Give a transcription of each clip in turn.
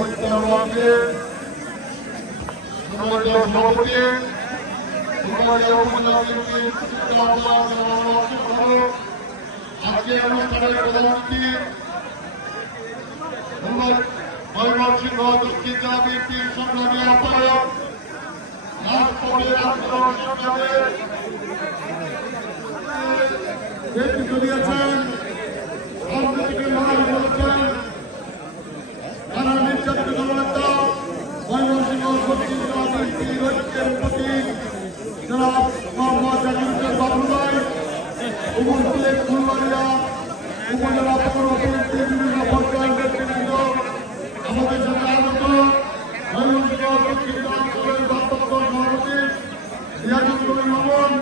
সভাপতি আজকে অনুষ্ঠানের প্রধানমন্ত্রী ময়মনসিংহ দক্ষিণ জেলা বিএনপির সংগ্রামী আহ্বায়ক রাজপথের আন্দোলন সংগ্রামে নেতৃত্ব দিয়েছেন, রাজনীতিকে লড়াই করেছেন, যারা নির্যাতিত জননেতা ময়মনসিংহ দক্ষিণ জেলা বিএনপির ঐক্যের প্রতীক জনাব মোহাম্মদ জাকির বাবু ভাই, উপস্থিত ফুলবাড়িয়া উপজেলা পৌর বিএনপির বিভিন্ন পর্যায়ের নেতৃবৃন্দ, আমাদের সাথে আগত ময়মনসিংহ দক্ষিণ অঞ্চলের ভারপ্রাপ্ত সভাপতি রিয়াজুল কবির মামুন,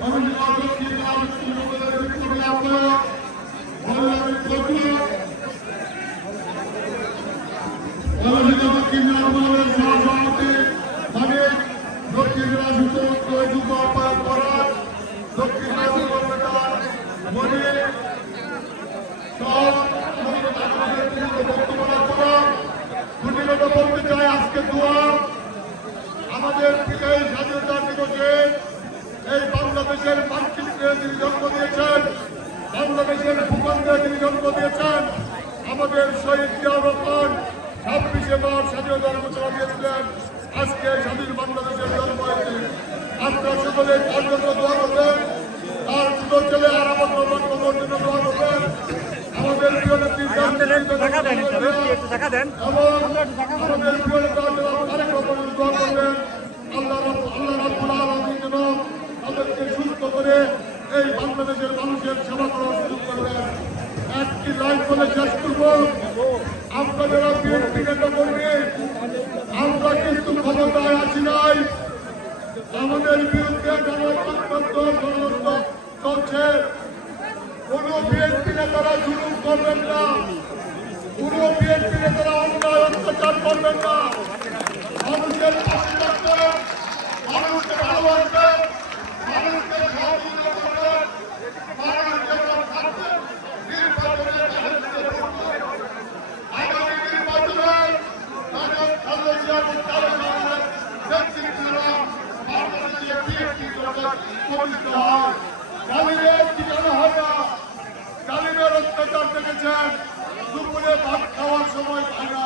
ময়মনসিংহ দক্ষিণ অঞ্চলের বিপ্লবী আহ্বায়ক মৌলানা ফজলুল, ময়মনসিংহ দক্ষিণ অঞ্চলের সহসভাপতি সাবেক দক্ষিণ জেলা যুক্ত যুব আহ্বায়ক পরাগ, দক্ষিণ নেতা মনির বলতে চাই আজকে দোয়া আমাদের এই স্বাধীনতা দিবসে এই বাংলাদেশের মানচিত্রে তিনি জন্ম দিয়েছেন, বাংলাদেশের ভূখণ্ডে তিনি জন্ম দিয়েছেন। আমাদের শহীদ জিয়াউর রহমান 26শে মার্চ স্বাধীনতার ঘোষণা দিয়েছিলেন। আজকে স্বাধীন বাংলাদেশের জন্ম হয়েছে। আপনারা সকলে তার জন্য দোয়া করবেন, তার ছোট ছেলে আরামত রহমান বাবার জন্য দোয়া করবেন। আমাদের প্রিয় নেত্রী আমাদের প্রিয় নেতা তারেক রহমানের দোয়া করবেন। আল্লাহ রাব্বুল আলামিন যেন তাদেরকে সুস্থ করে এই বাংলাদেশের মানুষের সেবা করার সুযোগ করবেন। একটি লাইন বলে শেষ করব, আপনাদের বিএনপি নেতা কর্মী আমরা কিন্তু ক্ষমতায় আছি নাই, আমাদের বিরুদ্ধে ষড়যন্ত্র চলছে। কোন বিএনপি নেতারা জুলুম করবেন না, কোন বিএনপি নেতারা অন্যায় অত্যাচার করবেন না। মানুষের পাশে থাকবেন, মানুষকে ভালোবাসবেন, মানুষকে সহযোগিতা করবেন, মানুষ যেমন থাকবেন নির্বাচনে আগামী নির্বাচনে তাদের খালেদা জিয়ার নেতৃত্বে বাংলাদেশে বিএনপি প্রতিষ্ঠিত হয়। জালিমের ঠিকানা হয় না, জালিমের অত্যাচার দেখেছেন, দুপুরে ভাত খাওয়ার সময় পায় না।